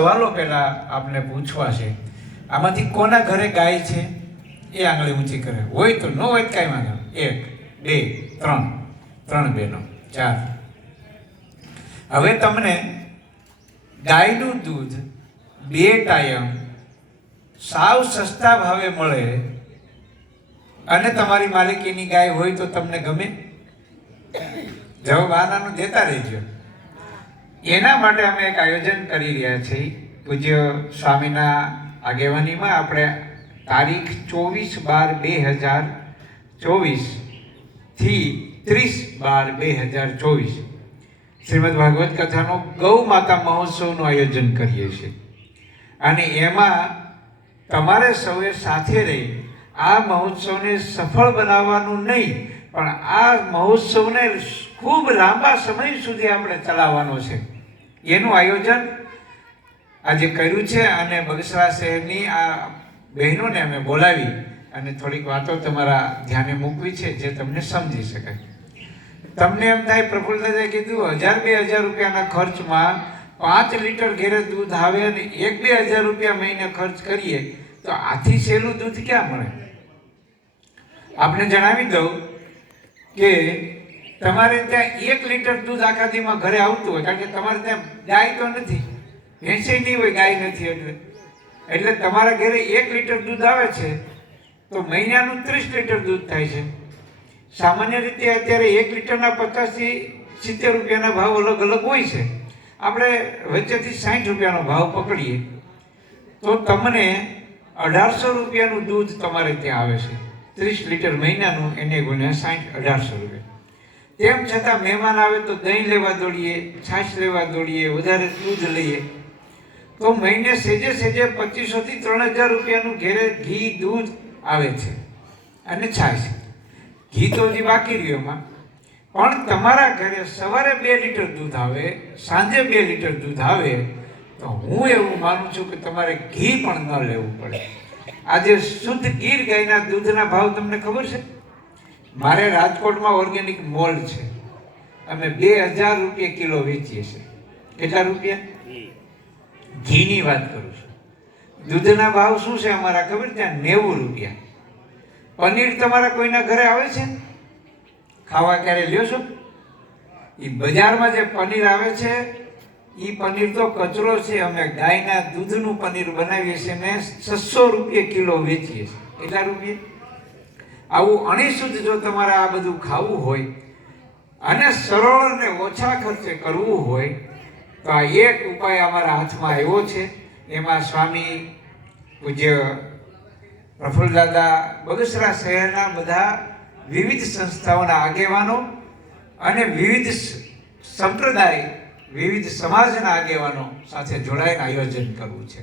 સવાલો પહેલા આપને પૂછવા છે. આમાંથી કોના ઘરે ગાય છે એ આંગળી ઊંચી કરે. હોય તો ન હોય કાંઈ વાંધો. 1 2 3 3 બહેનો 4. હવે તમને ગાયનું દૂધ 2 ટાઈમ સાવ સસ્તા ભાવે મળે અને તમારી માલિકીની ગાય હોય તો તમને ગમે? જવાબ આનાનું દેતા રહેજો. એના માટે અમે એક આયોજન કરી રહ્યા છીએ. પૂજ્ય સ્વામીના આગેવાનીમાં આપણે તારીખ 24/12/2024 થી 30/12/2024 શ્રીમદ ભાગવત કથાનો ગૌ માતા મહોત્સવનું આયોજન કરીએ છીએ. અને એમાં તમારે સૌએ સાથે રહી આ મહોત્સવને સફળ બનાવવાનું નહીં, પણ આ મહોત્સવને ખૂબ લાંબા સમય સુધી આપણે ચલાવવાનો છે. એનું આયોજન આજે કર્યું છે. અને બગસરા શહેરની આ બહેનોને અમે બોલાવી અને થોડીક વાતો તમારા ધ્યાને મૂકવી છે જે તમને સમજી શકાય. તમને એમ થાય પ્રફુલ્લ દાદાએ કીધું 1000-2000 રૂપિયાના ખર્ચમાં 5 લીટર ઘેરે દૂધ આવે અને 1-2 હજાર રૂપિયા મહિને ખર્ચ કરીએ તો આથી સહેલું દૂધ ક્યાં મળે? આપને જણાવી દઉં કે તમારે ત્યાં 1 લીટર દૂધ આખા દીમાં ઘરે આવતું હોય, કારણ કે તમારે ત્યાં ગાય તો નથી, ભેંસે નહીં હોય, ગાય નથી, એટલે તમારા ઘરે 1 લીટર દૂધ આવે છે તો મહિનાનું 30 લીટર દૂધ થાય છે. સામાન્ય રીતે અત્યારે 1 લીટરના 50 થી 70 રૂપિયાના ભાવ અલગ અલગ હોય છે. આપણે વચ્ચેથી 60 રૂપિયાનો ભાવ પકડીએ તો તમને 1800 રૂપિયાનું દૂધ તમારે ત્યાં આવે છે. 30 લીટર મહિનાનું, એને ગુણ્યા 60, 1800 રૂપિયા. તેમ છતાં મહેમાન આવે તો દહીં લેવા દોડીએ, છાશ લેવા દોડીએ, વધારે દૂધ લઈએ તો મહિને સેજે 2500 થી 3000 રૂપિયાનું ઘેરે ઘી દૂધ આવે છે અને છાશ. ઘી તો હજી બાકી રહ્યું એમાં. પણ તમારા ઘરે સવારે 2 લીટર દૂધ આવે, સાંજે 2 લીટર દૂધ આવે તો હું એવું માનું છું કે તમારે ઘી પણ ન લેવું પડે. આજે શુદ્ધ ગીર ગાયના દૂધના ભાવ તમને ખબર છે? મારે રાજકોટમાં ઓર્ગેનિક મોલ છે, અમે 2000 રૂપિયા કિલો વેચીએ છીએ. કેટલા રૂપિયા? ઘીની વાત કરું છું. દૂધના ભાવ શું છે અમારા ખબર? ત્યાં 90 રૂપિયા. પનીર તમારા કોઈના ઘરે આવે છે ખાવા? ક્યારે લ્યો છો? એ બજારમાં જે પનીર આવે છે એ પનીર તો કચરો છે. અમે ગાયના દૂધનું પનીર બનાવીએ છીએ ને 600 રૂપિયા કિલો વેચીએ છીએ. કેટલા રૂપિયા? આવું અણિશુદ્ધ જો તમારે આ બધું ખાવું હોય અને સરળ અને ઓછા ખર્ચે કરવું હોય તો આ એક ઉપાય અમારા હાથમાં આવ્યો છે. એમાં સ્વામી પૂજ્ય પ્રફુલ્લ દાદા, બગસરા શહેરના બધા વિવિધ સંસ્થાઓના આગેવાનો અને વિવિધ સંપ્રદાય, વિવિધ સમાજના આગેવાનો સાથે જોડાઈને આયોજન કરવું છે.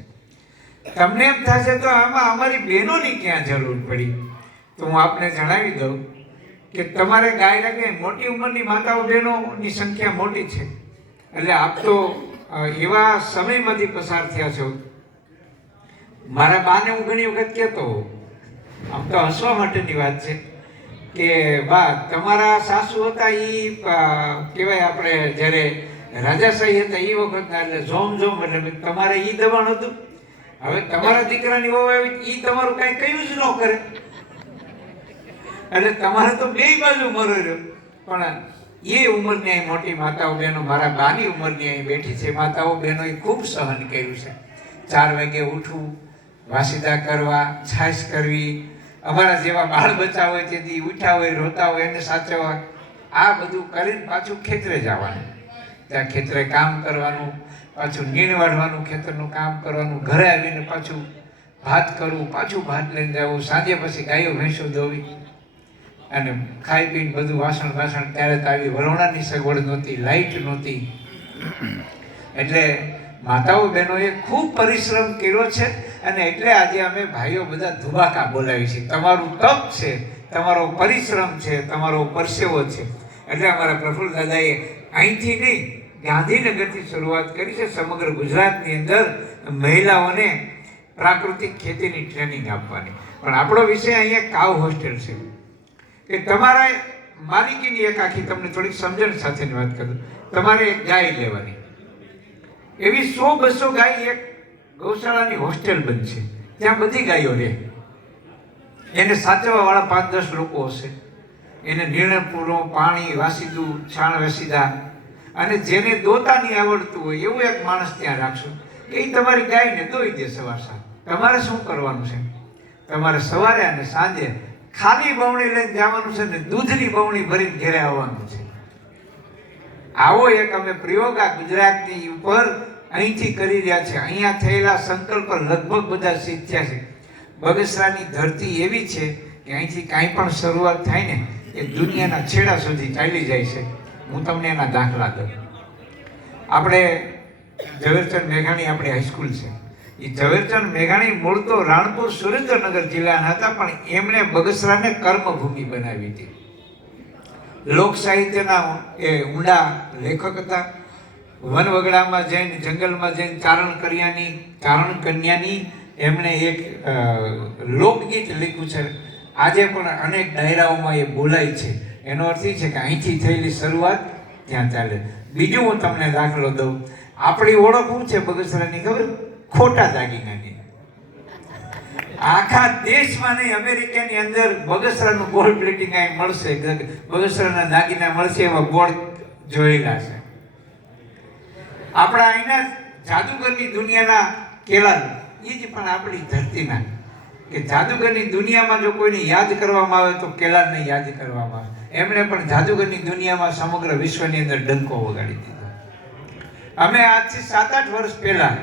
તમને એમ થશે તો આમાં અમારી બહેનોની ક્યાં જરૂર પડી? તો હું આપને જણાવી દઉં કે તમારે ગાય લાગે મોટી ઉંમરની માતાઓ બહેનોની સંખ્યા મોટી છે. એટલે આપ તો એવા સમયમાંથી પસાર થયા છો. મારા બાને હું ઘણી વખત કહેતો, આમ તો હસવા માટેની વાત છે કે બા, તમારા સાસુ હતા એ કહેવાય આપણે જ્યારે રાજાશાહી હતા એ વખતના, એટલે ઝોમ એટલે તમારે એ દબાણ હતું. હવે તમારા દીકરાની વહુ આવી એ તમારું કાંઈ કહ્યું જ ન કરે, એટલે તમારે તો બે બાજુ મરો રહ્યો. પણ એ ઉંમરની અહીં મોટી માતાઓ બહેનો, મારા બાની ઉંમરની અહીં બેઠી છે માતાઓ બહેનોએ ખૂબ સહન કર્યું છે. 4 વાગે ઉઠવું, વાસીદા કરવા, છાશ કરવી, અમારા જેવા બાળ બચ્ચા હોય તેથી ઉઠ્યા હોય, રોતા હોય એને સાચવવા, આ બધું કરીને પાછું ખેતરે જવાનું, ત્યાં ખેતરે કામ કરવાનું, પાછું નીણ વાળવાનું, ખેતરનું કામ કરવાનું, ઘરે આવીને પાછું ભાત કરવું, પાછું ભાત લઈને જવું, સાંજે પછી ગાયો ભેંસો દોવી અને ખાઈ પીને બધું વાસણ ત્યારે તો આવી વરોણાની સગવડ નહોતી, લાઇટ નહોતી. એટલે માતાઓ બહેનોએ ખૂબ પરિશ્રમ કર્યો છે. અને એટલે આજે અમે ભાઈઓ બધા ધુબાકા બોલાવી છે. તમારું તપ છે, તમારો પરિશ્રમ છે, તમારો પરસેવો છે. એટલે અમારા પ્રફુલ્લ દાદાએ અહીંથી નહીં ગાંધીનગરથી શરૂઆત કરી છે સમગ્ર ગુજરાતની અંદર મહિલાઓને પ્રાકૃતિક ખેતીની ટ્રેનિંગ આપવાની. પણ આપણો વિષય અહીંયા કાવ હોસ્ટેલ છે કે તમારા માલિકીની એક આખી તમને થોડીક સમજણ સાથેની વાત કરું. તમારે એક ગાય લેવાની, એવી 100-200 ગાય એક ગૌશાળાની હોસ્ટેલ બનશે, ત્યાં બધી ગાયો રહે. એને સાચવવાવાળા 5-10 લોકો હશે. એને નિર્ણય પૂરો, પાણી, વાસીદું, છાણ વેસીદા, અને જેને દોતા નહીં આવડતું હોય એવું એક માણસ ત્યાં રાખશો કે એ તમારી ગાયને દોઈ દે સવાર સાંજ. તમારે શું કરવાનું છે? તમારે સવારે અને સાંજે ખાલી બવણી લઈને જવાનું છે ને દૂધની બવણી ભરીને ઘરે આવવાનું છે. આવો એક અમે પ્રયોગ આ ગુજરાતની ઉપર અહીંથી કરી રહ્યા છે. અહીંયા થયેલા સંકલ્પ લગભગ બધા સિદ્ધ થયા છે. બગસરાની ધરતી એવી છે કે અહીંથી કાંઈ પણ શરૂઆત થાય ને એ દુનિયાના છેડા સુધી ચાલી જાય છે. હું તમને એના દાખલા દઉં. આપણે ઝવેરચંદ મેઘાણી આપણી હાઈસ્કૂલ છે. એ ઝવેરચંદ મેઘાણી મૂળ તો રાણપુર સુરેન્દ્રનગર જિલ્લાના હતા, પણ એમણે બગસરાને કર્મભૂમિ બનાવી હતી. લોક સાહિત્યના એ ઊંડા લેખક હતા. વનવગડામાં જઈને, જંગલમાં જઈને ચારણ કન્યાની એમણે એક લોકગીત લખ્યું છે. આજે પણ અનેક ડાયરાઓમાં એ બોલાય છે. એનો અર્થ એ છે કે અહીંથી થયેલી શરૂઆત ત્યાં ચાલે. બીજું હું તમને દાખલો દઉં. આપણી ઓળખ શું છે બગસરાની ખબર? ખોટા દાગીનાની. આખા દેશમાં નહીં, અમેરિકાની અંદર બગસરાનું ગોલ્ડ પ્લેટિંગ અહીં મળશે, બગસરાના દાગીના મળશે એવા બોર્ડ જોયેલા છે. આપણા અહીંના જાદુગરની દુનિયાના કેલાલ એ જ પણ આપણી ધરતીના, કે જાદુગરની દુનિયામાં જો કોઈને યાદ કરવામાં આવે તો કેલાલને યાદ કરવામાં આવે. એમણે પણ જાદુગરની દુનિયામાં સમગ્ર વિશ્વની અંદર ડંકો વગાડી દીધો. અમે આજથી 7-8 વર્ષ પહેલા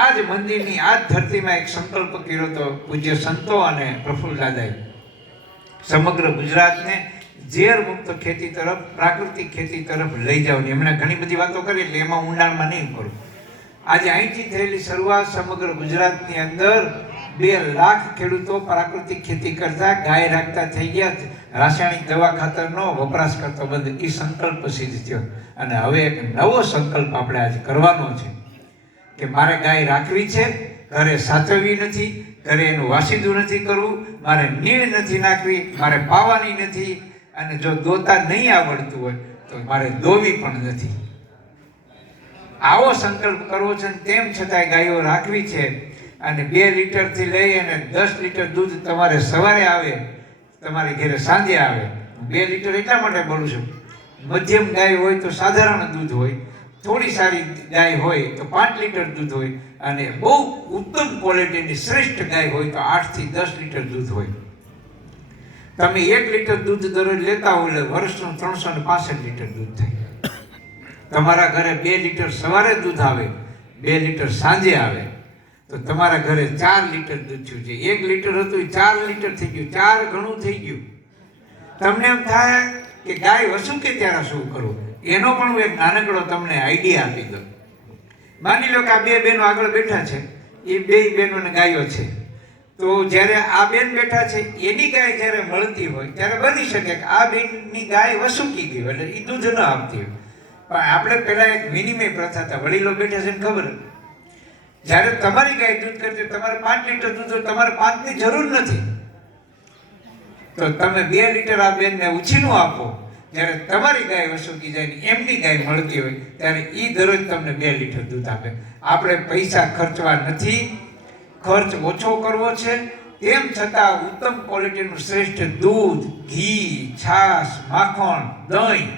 આ જ મંદિરની આ જ ધરતીમાં એક સંકલ્પ કર્યો હતો. પૂજ્ય સંતો અને પ્રફુલ્લ દાદાએ સમગ્ર ગુજરાતને ઝેર મુક્ત ખેતી તરફ, પ્રાકૃતિક ખેતી તરફ લઈ જાવ. એમણે ઘણી બધી વાતો કરી એટલે એમાં ઊંડાણમાં નહીં કરું. આજે અહીંથી થયેલી શરૂઆત સમગ્ર ગુજરાતની અંદર 2 લાખ ખેડૂતો પ્રાકૃતિક ખેતી કરતા, ગાય રાખતા થઈ ગયા. રાસાયણિક દવા ખાતરનો વપરાશ કરતો બંધ. એ સંકલ્પ સિદ્ધ થયો. અને હવે એક નવો સંકલ્પ આપણે આજે કરવાનો છે કે મારે ગાય રાખવી છે, ઘરે સાચવવી નથી, ઘરે એનું વાસીદું નથી કરવું, મારે નીણ નથી નાખવી, મારે પાવાની નથી, અને જો દોતા નહીં આવડતું હોય તો મારે દોવી પણ નથી. આવો સંકલ્પ કરવો છે. તેમ છતાંય ગાયો રાખવી છે. અને 2 લીટરથી લઈ અને 10 લીટર દૂધ તમારે સવારે આવે, તમારે ઘરે સાંજે આવે. 2 લીટર એટલા માટે બોલું છું, મધ્યમ ગાય હોય તો સાધારણ દૂધ હોય, થોડી સારી ગાય હોય તો 5 લીટર દૂધ હોય, અને બહુ ઉત્તમ ક્વોલિટીની શ્રેષ્ઠ ગાય હોય તો 8 થી 10 લીટર દૂધ હોય. તમે 1 લીટર દૂધ દરરોજ લેતા હો એટલે વર્ષનું 365 લીટર દૂધ થાય. તમારા ઘરે 2 લીટર સવારે દૂધ આવે, 2 લીટર સાંજે આવે, તો તમારા ઘરે 4 લીટર દૂધ થયું છે. 1 લીટર હતું એ 4 લીટર થઈ ગયું, 4 ગણું થઈ ગયું. તમને એમ થાય કે ગાય વસું કે ત્યારે શું કરવું? એનો પણ હું એક નાનકડો તમને આઈડિયા આપી દઉં. માની લો કે આ 2 બહેનો આગળ બેઠા છે, એ 2 બહેનોને ગાયો છે. તો જ્યારે આ બેન બેઠા છે એની ગાય જ્યારે મળતી હોય ત્યારે બની શકે કે આ બેનની ગાય વસુકી ગઈ એટલે એ દૂધ ન આપતી હોય. પણ આપણે પહેલાં એક વિનિમય પ્રથા હતા. વડીલો બેઠા છે ને ખબર, જ્યારે તમારી ગાય દૂધ કરતી તમારે 5 લીટર દૂધ હોય, તમારે 5ની જરૂર નથી, તો તમે 2 લીટર આ બેનને ઉછીનું આપો. જ્યારે તમારી ગાય વસુકી જાય ને એમની ગાય મળતી હોય ત્યારે એ દરરોજ તમને 2 લીટર દૂધ આપે. આપણે પૈસા ખર્ચવા નથી, ખર્ચ ઓછો કરવો છે. તેમ છતાં ઉત્તમ ક્વોલિટીનું શ્રેષ્ઠ દૂધ, ઘી, છાશ, માખણ, દહીં,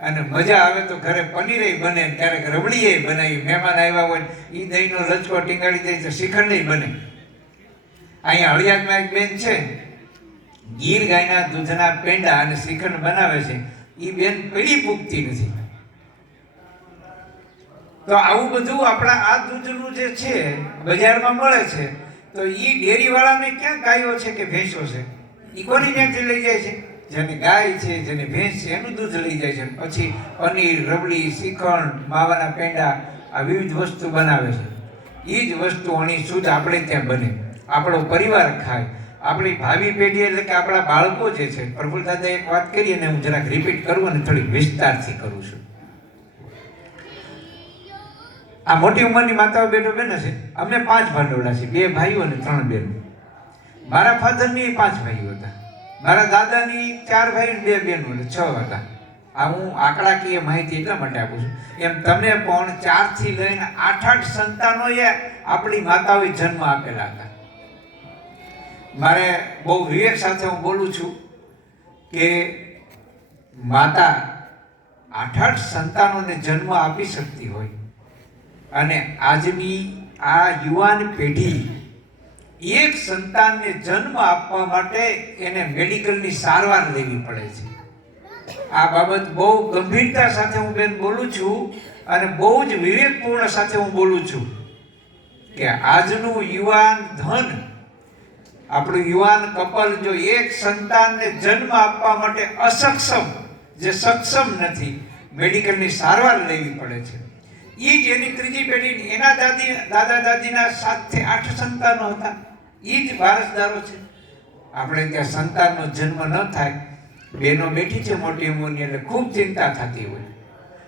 અને મજા આવે તો ઘરે પનીરે બને, ક્યારેક રબડીએ બનાવી. મહેમાન આવ્યા હોય એ દહીંનો લચકો ટીંગાડી દે તો શ્રીખંડ બને. અહીંયા હળિયાદમાં એક બેન છે, ગીર ગાયના દૂધના પેંડા અને શ્રીખંડ બનાવે છે. એ બેન પેઢી પૂગતી નથી. તો આવું બધું આપણા આ દૂધનું જે છે બજારમાં મળે છે, તો એ ડેરીવાળાને ક્યાં ગાયો છે કે ભેંસો છે? એ કોની ત્યાંથી લઈ જાય છે? જેની ગાય છે, જેની ભેંસ છે એનું દૂધ લઈ જાય છે. પછી પનીર, રબડી, શ્રીખંડ, માવાના પેંડા, આ વિવિધ વસ્તુ બનાવે છે. એ જ વસ્તુ અણી શુદ્ધ આપણે ત્યાં બને, આપણો પરિવાર ખાય, આપણી ભાવિ પેઢી એટલે કે આપણા બાળકો જે છે. પ્રફુલ્લ દાદા એક વાત કરી અને હું જરાક રિપીટ કરું અને થોડીક વિસ્તારથી કરું છું. આ મોટી ઉંમરની માતાઓ બેનો બહેનો છે. અમે 5 ભાંડોળા છીએ, 2 ભાઈઓ અને 3 બહેનો. મારા ફાધરની 5 ભાઈઓ હતા, મારા દાદાની 4 ભાઈ અને 2 બહેનો એટલે 6 હતા. આ હું આંકડાકીય માહિતી એટલા માટે આપું છું. એમ તમે પણ 4 થી લઈને 8 સંતાનોએ આપણી માતાઓએ જન્મ આપેલા હતા. મારે બહુ વિવેક સાથે હું બોલું છું કે માતા 8 સંતાનોને જન્મ આપી શકતી હોય અને આજની આ યુવાન પેઢી એક સંતાનને જન્મ આપવા માટે એને મેડિકલની સારવાર લેવી પડે છે. આ બાબત બહુ ગંભીરતા સાથે હું બેન બોલું છું અને બહુ જ વિવેકપૂર્ણ સાથે હું બોલું છું કે આજનું યુવાન ધન, આપણું યુવાન કપલ જો એક સંતાનને જન્મ આપવા માટે અસક્ષમ, જે સક્ષમ નથી, મેડિકલની સારવાર લેવી પડે છે. એ જ એની ત્રીજી પેઢી, એના દાદા દાદીના 7 થી 8 સંતાનો હતા, એ જ વારસદારો છે. આપણે ત્યાં સંતાનનો જન્મ ન થાય, બહેનો બેઠી છે મોટી ઉંમરની એટલે ખૂબ ચિંતા થતી હોય.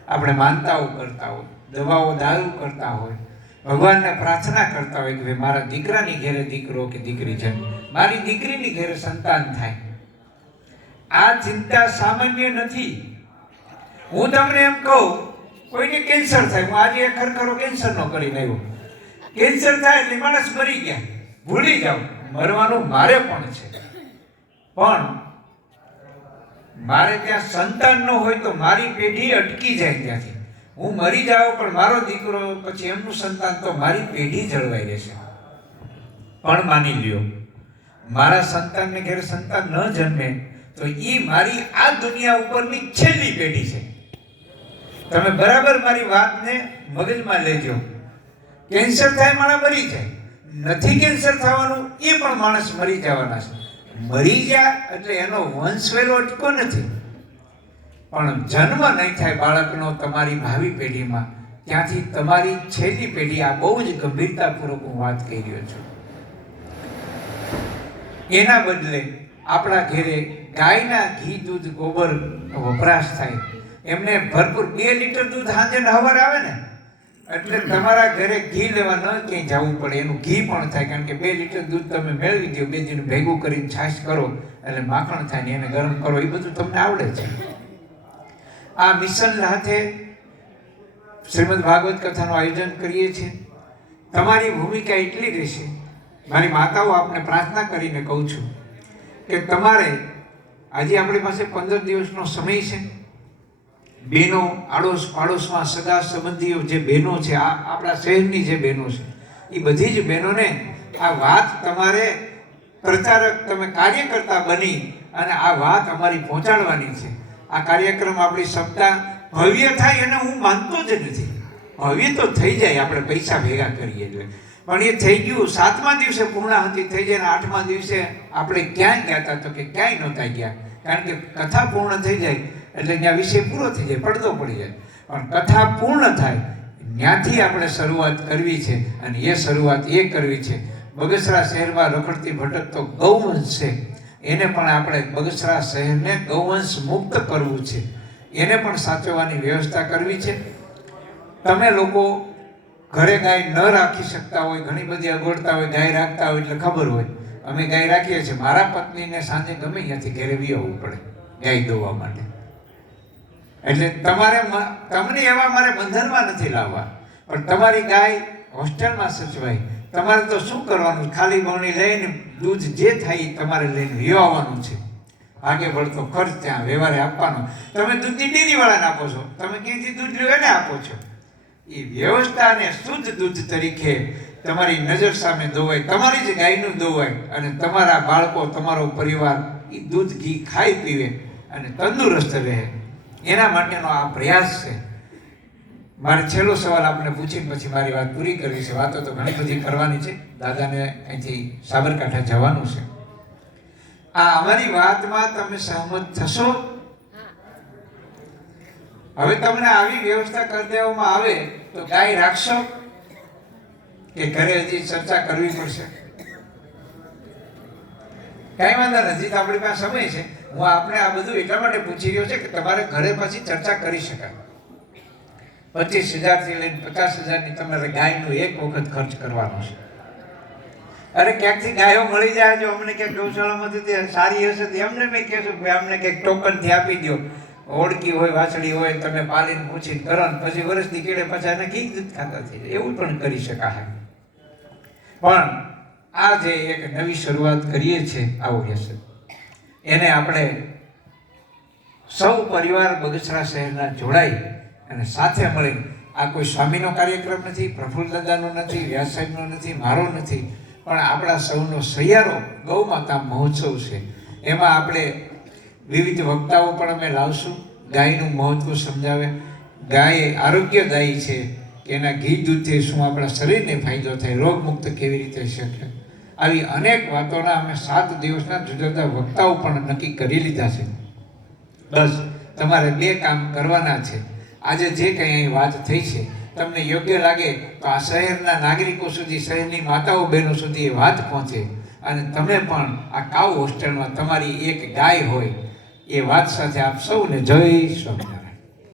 આપણે માનતાઓ કરતા હોય, દવાઓ દારૂ કરતા હોય, ભગવાનને પ્રાર્થના કરતા હોય કે ભાઈ મારા દીકરાની ઘેરે દીકરો કે દીકરી જન્મ, મારી દીકરીની ઘેરે સંતાન થાય. આ ચિંતા સામાન્ય નથી. હું તમને એમ કહું, કોઈને કેન્સર થાય, હું આજે ખરેખર કેન્સરનો કરીને આવ્યો, કેન્સર થાય એટલે માણસ મરી ગયા, ભૂલી જાઓ, મરવાનું મારે પણ છે. પણ મારે ત્યાં સંતાન ન હોય તો મારી પેઢી અટકી જાય ત્યાંથી. હું મરી જાઉં પણ મારો દીકરો, પછી એમનું સંતાન, તો મારી પેઢી જળવાઈ રહેશે. પણ માની લ્યો, મારા સંતાનને ઘેર સંતાન ન જન્મે તો એ મારી આ દુનિયા ઉપરની છેલ્લી પેઢી છે. તમે બરાબર મારી વાતને મગજમાં લેજો. કેન્સર થાય માણસ મરી જાય, નથી કેન્સર થવાનું એ પણ માણસ મરી જવાના છે. મરી ગયા એટલે એનો વંશ વેલો અટકો નથી, પણ જન્મ નહીં થાય બાળકનો તમારી ભાવિ પેઢીમાં, ત્યાંથી તમારી છેલ્લી પેઢી. આ બહુ જ ગંભીરતાપૂર્વક હું વાત કરી રહ્યો છું. એના બદલે આપણા ઘરે ગાયના ઘી, દૂધ, ગોબર વપરાશ થાય, એમને ભરપૂર 2 લીટર દૂધ સાંજે હવાર આવે ને એટલે તમારા ઘરે ઘી લેવા ન ક્યાંય જવું પડે, એનું ઘી પણ થાય. કારણ કે 2 લીટર દૂધ તમે મેળવી દો, 2 દિન ભેગું કરીને છાશ કરો એટલે માખણ થાય ને એને ગરમ કરો, એ બધું તમને આવડે છે. આ મિશન સાથે શ્રીમદ ભાગવત કથાનું આયોજન કરીએ છીએ. તમારી ભૂમિકા એટલી રહેશે. મારી માતાઓ આપને પ્રાર્થના કરીને કહું છું કે તમારે આજે આપણી પાસે 15 દિવસનો સમય છે. બહેનો, આડોશ પાડોશમાં સગા સંબંધીઓ જે બહેનો છે, આપણા શહેરની જે બહેનો છે, એ બધી જ બહેનોને આ વાત તમારે પ્રચારક, તમે કાર્યકર્તા બની અને આ વાત અમારી પહોંચાડવાની છે. આ કાર્યક્રમ આપણી સપ્તાહ ભવ્ય થાય એને હું માનતો જ નથી. ભવ્ય તો થઈ જાય આપણે પૈસા ભેગા કરીએ એટલે, પણ એ થઈ ગયું. 7મા દિવસે પૂર્ણાહુતિ થઈ જાય અને 8મા દિવસે આપણે ક્યાંય ગયા હતા તો કે ક્યાંય નહોતા ગયા. કારણ કે કથા પૂર્ણ થઈ જાય એટલે ત્યાં વિષય પૂરો થઈ જાય, પડદો પડી જાય. પણ કથા પૂર્ણ થાય ત્યાંથી આપણે શરૂઆત કરવી છે અને એ શરૂઆત એ કરવી છે. બગસરા શહેરમાં રખડતી ભટકતો ગૌવંશ છે, એને પણ આપણે બગસરા શહેરને ગૌવંશ મુક્ત કરવું છે, એને પણ સાચવવાની વ્યવસ્થા કરવી છે. તમે લોકો ઘરે ગાય ન રાખી શકતા હોય, ઘણી બધી અગવડતા હોય, ગાય રાખતા હોય એટલે ખબર હોય. અમે ગાય રાખીએ છીએ. મારા પત્નીને સાંજે ગમે ત્યાંથી ઘરે આવવું પડે ગાય દોવા માટે. એટલે તમને એવા મારે બંધનમાં નથી લાવવા, પણ તમારી ગાય હોસ્ટેલમાં સચવાય. તમારે તો શું કરવાનું, ખાલી બવણી લઈને દૂધ જે થાય તમારે લઈને વિવાવાનું છે. આગે પડતો ખર્ચ ત્યાં વ્યવહારે આપવાનો. તમે દૂધની ડેરીવાળાને આપો છો, તમે ક્યાંથી દૂધ લ્યો એને આપો છો. એ વ્યવસ્થાને શુદ્ધ દૂધ તરીકે તમારી નજર સામે દોવાય, તમારી જ ગાયનું દોવાય અને તમારા બાળકો, તમારો પરિવાર એ દૂધ ઘી ખાઈ પીવે અને તંદુરસ્ત રહે, એના માટેનો આ પ્રયાસ છે. મારે છેલ્લો સવાલ આપને પૂછીને પછી મારી વાત પૂરી કરવી છે. વાતો તો ઘણી બધી કરવાની છે. દાદાને અહીંથી સાબરકાંઠા જવાનું છે. આ અમારી વાતમાં તમે સહમત થશો? હવે તમને આવી વ્યવસ્થા કરી દેવામાં આવે તો ગાય રાખશો કે ઘરે હજી ચર્ચા કરવી પડશે? કઈ વાંધો નથી, હજી તો આપણી પાસે સમય છે. હું આપણે આ બધું એટલા માટે પૂછી રહ્યો છે કે તમારે ઘરે પછી ચર્ચા કરી શકાય. 25,000 થી લઈને 50,000 ની તમારે ગાયનો એક વખત ખર્ચ કરવાનો છે. અરે ક્યાંકથી ગાયો મળી જાય, જો અમને ક્યાંક ગૌશાળામાંથી સારી હશે તો એમને મેં કહેશું કે અમને કંઈક ટોકનથી આપી દો. ઓળકી હોય વાછડી હોય તમે પાલીને પૂછીને કરો ને પછી વર્ષની કેળે પાછા એને ઘી દૂધ ખાતા થઈ જાય, એવું પણ કરી શકાય. પણ આ જે એક નવી શરૂઆત કરીએ છીએ આવો વ્યસન, એને આપણે સૌ પરિવાર બગસરા શહેરના જોડાઈ અને સાથે મળી, આ કોઈ સ્વામીનો કાર્યક્રમ નથી, પ્રફુલ્લ દાદાનો નથી, વ્યાસ સાહેબનો નથી, મારો નથી, પણ આપણા સૌનો સહિયારો ગૌ માતા મહોત્સવ છે. એમાં આપણે વિવિધ વક્તાઓ પણ અમે લાવશું, ગાયનું મહત્વ સમજાવે, ગાય આરોગ્યદાયી છે કે એના ઘી દૂધથી શું આપણા શરીરને ફાયદો થાય, રોગમુક્ત કેવી રીતે શક્ય, આવી અનેક વાતોના અમે 7 દિવસના જુદા જુદા વક્તાઓ પણ નક્કી કરી લીધા છે. બસ તમારે 2 કામ કરવાના છે. આજે જે કંઈ અહીં વાત થઈ છે તમને યોગ્ય લાગે તો આ શહેરના નાગરિકો સુધી, શહેરની માતાઓ બહેનો સુધી એ વાત પહોંચે અને તમે પણ આ કાઉ હોસ્ટેલમાં તમારી એક ગાય હોય એ વાત સાથે આપ સૌને જય સ્વામિનારાયણ.